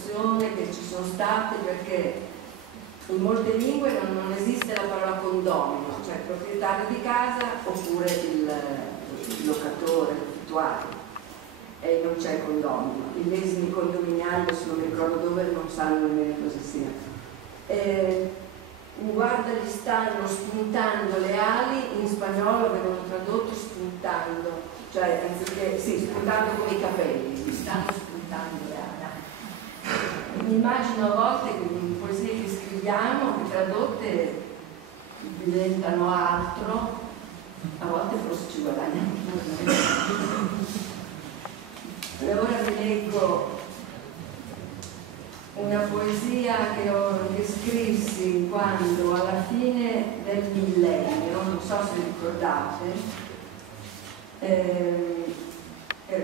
traduzione che ci sono state, perché in molte lingue non esiste la parola condomino, cioè il proprietario di casa oppure il locatore, l'affittuario, e non c'è il condomino. I lesini condominiali, adesso non mi ricordo dove, non sanno nemmeno cosa sia. Guarda, gli stanno spuntando le ali, in spagnolo avevano tradotto spuntando, cioè anziché, sì, spuntando come i capelli, gli stanno spuntando le ali. Mi immagino a volte che in poesie che scriviamo, che tradotte diventano altro, a volte forse ci guadagniamo. E ora vi leggo una poesia che scrissi quando alla fine del millennio, non so se ricordate,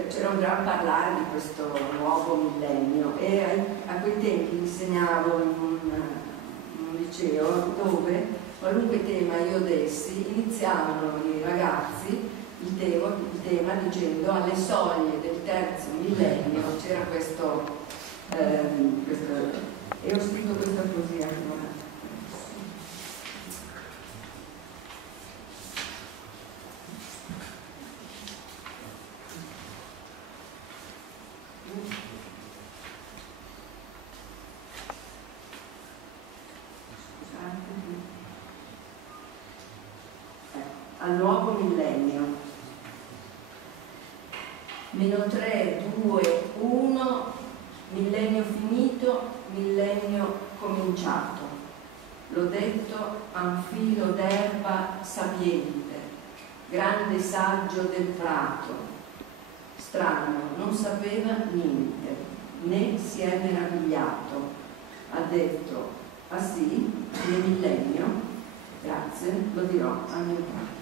c'era un gran parlare di questo nuovo millennio, e a quei tempi insegnavo in un liceo dove qualunque tema io dessi iniziavano i ragazzi il tema dicendo: alle soglie del terzo millennio c'era questo, e ho scritto questa poesia. Al nuovo millennio. -3, 2, 1, millennio finito, millennio cominciato. L'ho detto a un filo d'erba sapiente, grande saggio del prato. Strano, non sapeva niente, né si è meravigliato. Ha detto: ah sì, nel millennio? Grazie, lo dirò al mio padre.